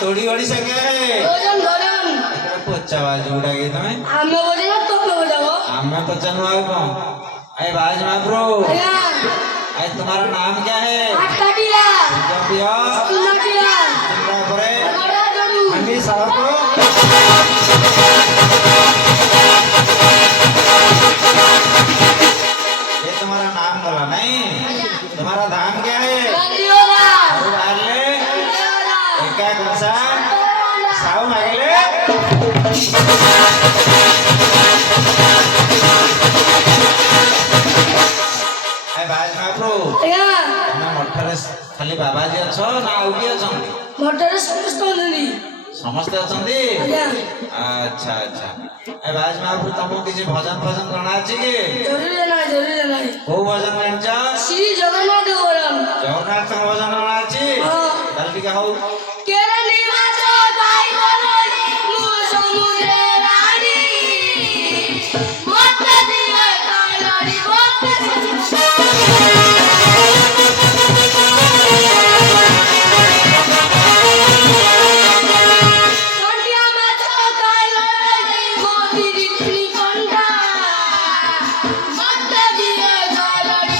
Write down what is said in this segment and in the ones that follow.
थोड़ी बड़ी संख्या है पोचावाज उड़ा गई तुम्हें आमे बजाओ तो बजाओ आमे पचन वाले कौन अरे बाज माब्रो अरे तुम्हारा नाम क्या है आटकाटिया जबिया सुनाटिया तुमरा करे बड़ा जरू हमी साहब ये तुम्हारा नाम बोला नहीं तुम्हारा धाम क्या है क्या कौन सा साउन आगले आई बाज माप्रो ना मठरे खाली बाबाजी अछो ना आउ की अछन मठरे समस्त अछंती अच्छा अच्छा आई बाज माप्रो तमो किसी भजन भजन जणा अछि के जरूरी नाही को भजन जानचा श्री जगन्नाथ देवरम जगन्नाथ भजन जणा अछि ताल टिका हो केरली माछो गाई बोलोनी मु समुद्रे रानी मत दिए कालड़ी कंटिया माछो कालड़ी मोती दिखनी कंडा मत दिए कालड़ी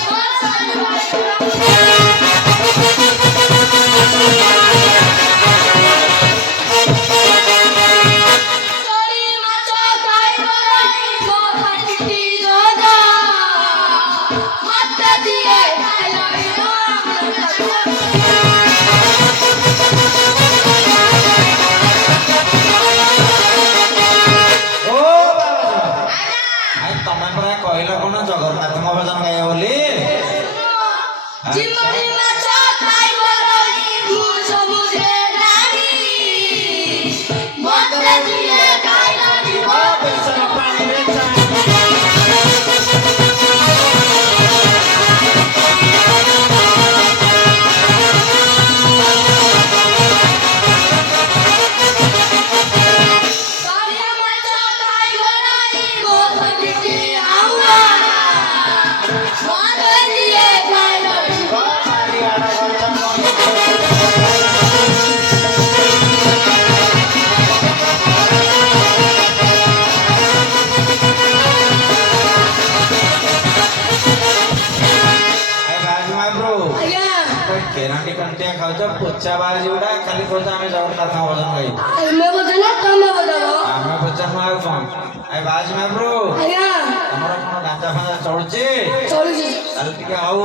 जगन्नाथ भजन गाय बोली जिमरी माछो खाई बोलोनी मु समुद्रे रानी मत दिए कालड़ी केरांडी कंटिया खाओ पोचा बाज उड़ा खाली कोता में जगन्नाथ भजन गाई मैं बजाना तुम बजाओ आमे भजन मार कौन आई बाज में ब्रो हमरो कोन गांजा फांजा चढ़ुची ताल टिके आउ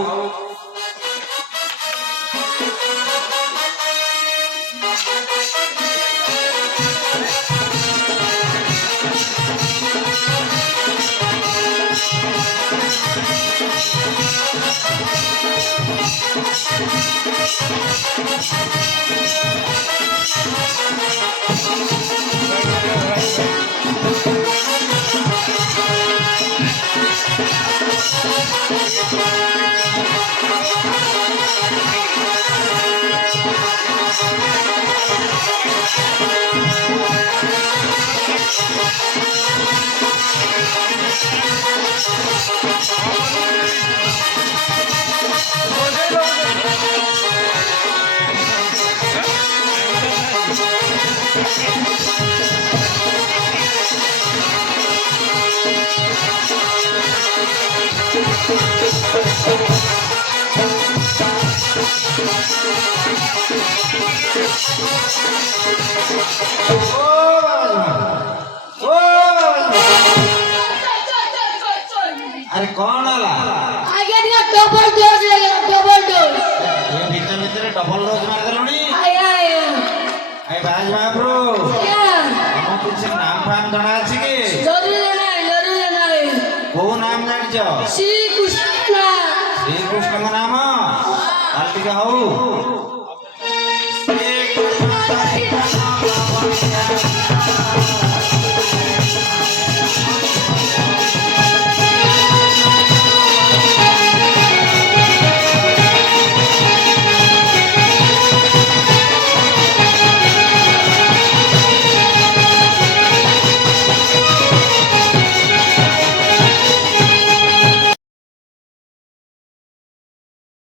अरे कौन आला आगे दिया डबल डोज लगे डबल डोज ये भीतर भीतर डबल डोज मार देलुनी आया आया ए बाज महाप्रभु क्या हम कुछ नाम फाम जणा अछि कि जरूर नहीं को नाम जानिछ श्री कृष्ण श्री कृष्ण का नाम आलती का हऊ श्री कृष्ण